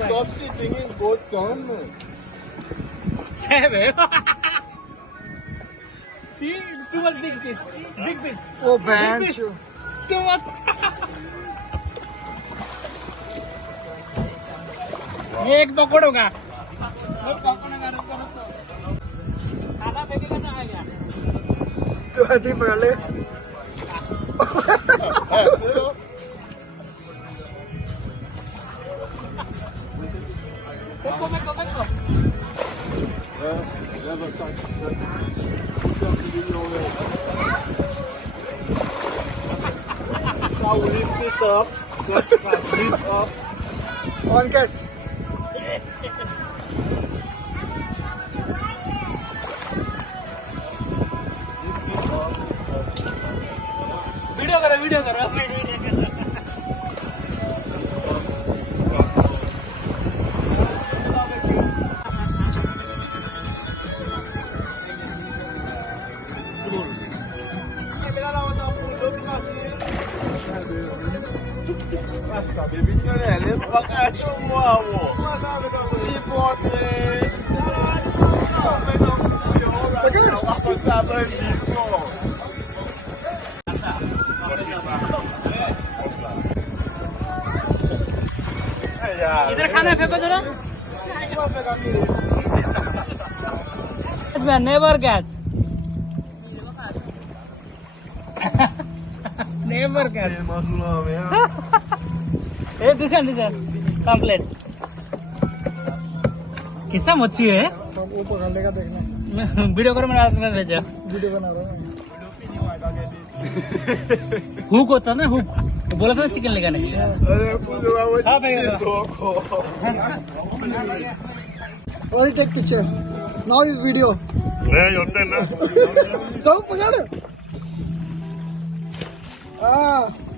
Stop sitting in both government. Seven. See, too much big fish. Big fish. Oh, Big man. fish. Too much. ये एक पकड़ोगा खाना फेंकेगा ना आ गया तो अति पहले फेंको Now lift it up. Lift up. On catch. Video करो इधर खाना फेंको जरा never catch never catch a this complete किस्सा मच्छी है वो पकड़ने का देखना वीडियो करो मेरा में भेजो वीडियो बना रहा हूँ हुक होता ना हुक बोला था चिकन लेकर नहीं Only take picture. Now is video. So, pagad. Ah.